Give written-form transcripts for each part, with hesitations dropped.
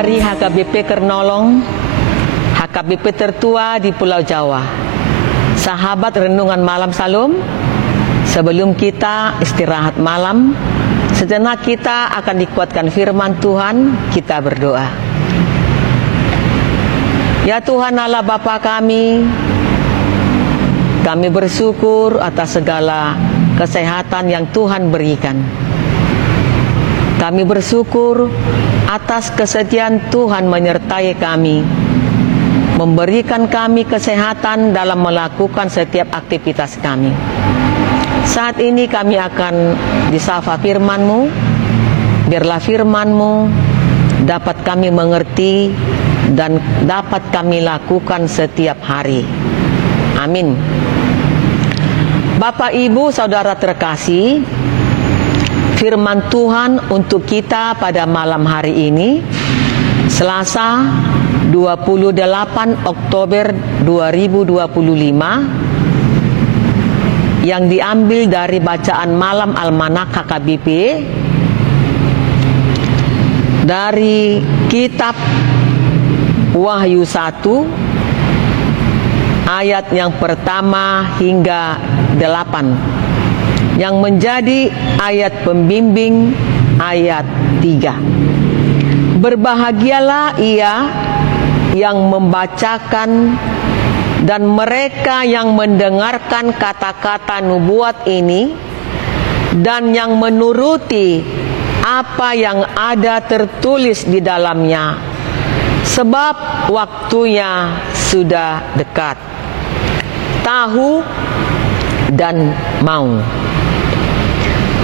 dari HKBP Kernolong, HKBP tertua di Pulau Jawa. Sahabat Renungan Malam Salam, sebelum kita istirahat malam, sejenak kita akan dikuatkan firman Tuhan. Kita berdoa. Ya Tuhan Allah Bapa kami bersyukur atas segala kesehatan yang Tuhan berikan. Kami bersyukur atas kesetiaan Tuhan menyertai kami, memberikan kami kesehatan dalam melakukan setiap aktivitas kami. Saat ini kami akan disapa firman-Mu. Biarlah firman-Mu dapat kami mengerti dan dapat kami lakukan setiap hari. Amin. Bapak, Ibu, Saudara terkasih, firman Tuhan untuk kita pada malam hari ini, Selasa 28 Oktober 2025, yang diambil dari bacaan malam Almanak HKBP dari kitab Wahyu 1 ayat yang pertama hingga 8, yang menjadi ayat pembimbing ayat 3. Berbahagialah ia yang membacakan dan mereka yang mendengarkan kata-kata nubuat ini dan yang menuruti apa yang ada tertulis di dalamnya, sebab waktunya sudah dekat. Tahu dan mau.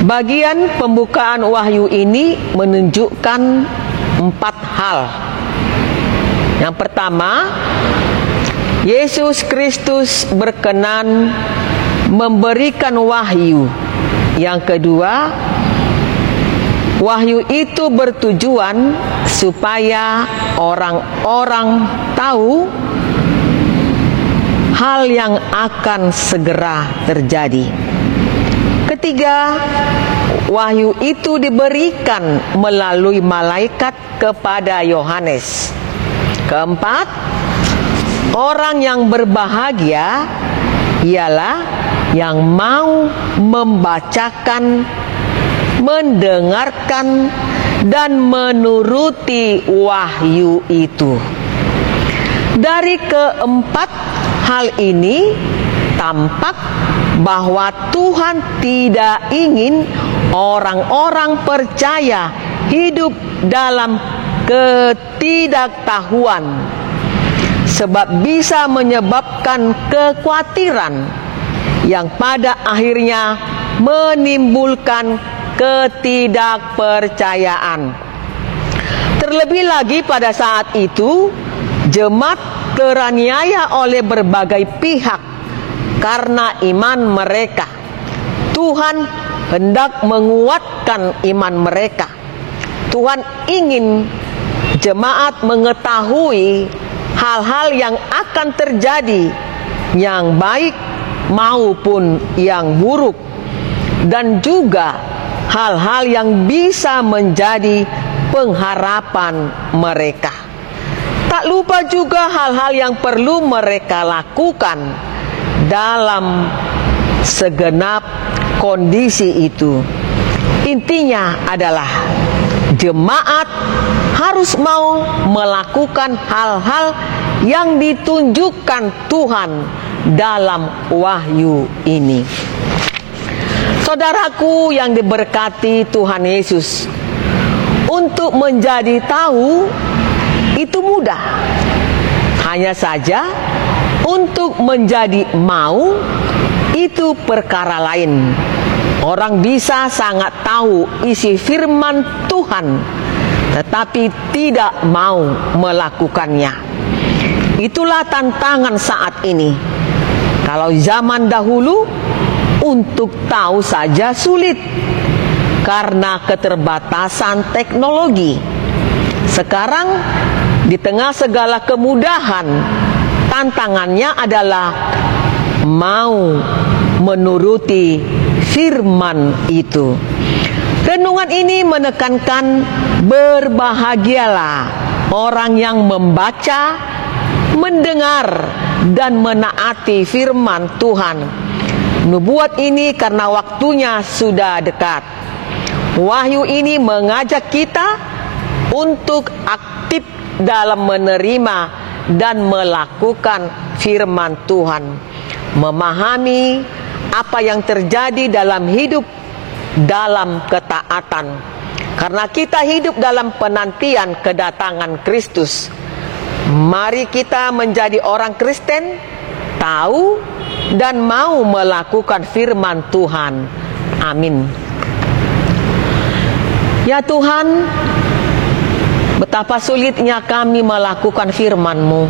Bagian pembukaan wahyu ini menunjukkan 4 hal. Yang pertama, Yesus Kristus berkenan memberikan wahyu. Yang kedua, wahyu itu bertujuan supaya orang-orang tahu hal yang akan segera terjadi. Ketiga, wahyu itu diberikan melalui malaikat kepada Yohanes. Keempat, orang yang berbahagia ialah yang mau membacakan, mendengarkan, dan menuruti wahyu itu. Dari keempat hal ini tampak bahwa Tuhan tidak ingin orang-orang percaya hidup dalam ketidaktahuan, sebab bisa menyebabkan kekhawatiran yang pada akhirnya menimbulkan ketidakpercayaan. Terlebih lagi pada saat itu jemaat teraniaya oleh berbagai pihak karena iman mereka. Tuhan hendak menguatkan iman mereka. Tuhan ingin jemaat mengetahui hal-hal yang akan terjadi, yang baik maupun yang buruk, dan juga hal-hal yang bisa menjadi pengharapan mereka. Tak lupa juga hal-hal yang perlu mereka lakukan dalam segenap kondisi itu. Intinya adalah jemaat harus mau melakukan hal-hal yang ditunjukkan Tuhan dalam wahyu ini. Saudaraku yang diberkati Tuhan Yesus, untuk menjadi tahu itu mudah. Hanya saja untuk menjadi mau itu perkara lain. Orang bisa sangat tahu isi firman Tuhan, tetapi tidak mau melakukannya. Itulah tantangan saat ini. Kalau zaman dahulu, untuk tahu saja sulit karena keterbatasan teknologi. Sekarang, di tengah segala kemudahan, tantangannya adalah mau menuruti firman itu. Renungan ini menekankan berbahagialah orang yang membaca, mendengar, dan menaati firman Tuhan. Nubuat ini karena waktunya sudah dekat. Wahyu ini mengajak kita untuk aktif dalam menerima dan melakukan firman Tuhan, memahami apa yang terjadi dalam hidup dalam ketaatan. Karena kita hidup dalam penantian kedatangan Kristus, mari kita menjadi orang Kristen, tahu dan mau melakukan firman Tuhan. Amin. Ya Tuhan, betapa sulitnya kami melakukan firman-Mu.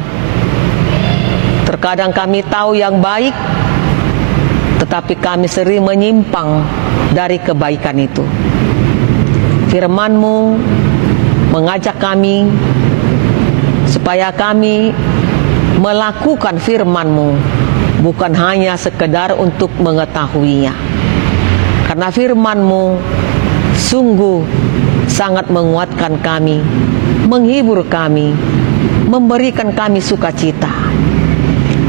Terkadang kami tahu yang baik, tetapi kami sering menyimpang dari kebaikan itu. Firman-Mu mengajak kami supaya kami melakukan firman-Mu, bukan hanya sekedar untuk mengetahuinya. Karena firman-Mu sungguh sangat menguatkan kami, menghibur kami, memberikan kami sukacita.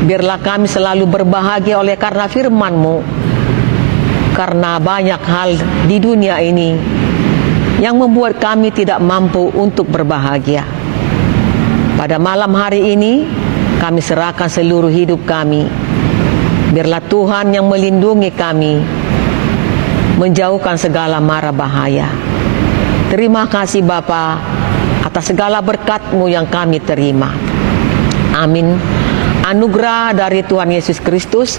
Biarlah kami selalu berbahagia oleh karena firman-Mu, karena banyak hal di dunia ini yang membuat kami tidak mampu untuk berbahagia. Pada malam hari ini, kami serahkan seluruh hidup kami. Biarlah Tuhan yang melindungi kami, menjauhkan segala mara bahaya. Terima kasih Bapa atas segala berkat-Mu yang kami terima. Amin. Anugerah dari Tuhan Yesus Kristus,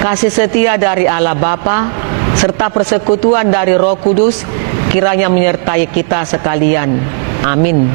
kasih setia dari Allah Bapa, serta persekutuan dari Roh Kudus kiranya menyertai kita sekalian. Amin.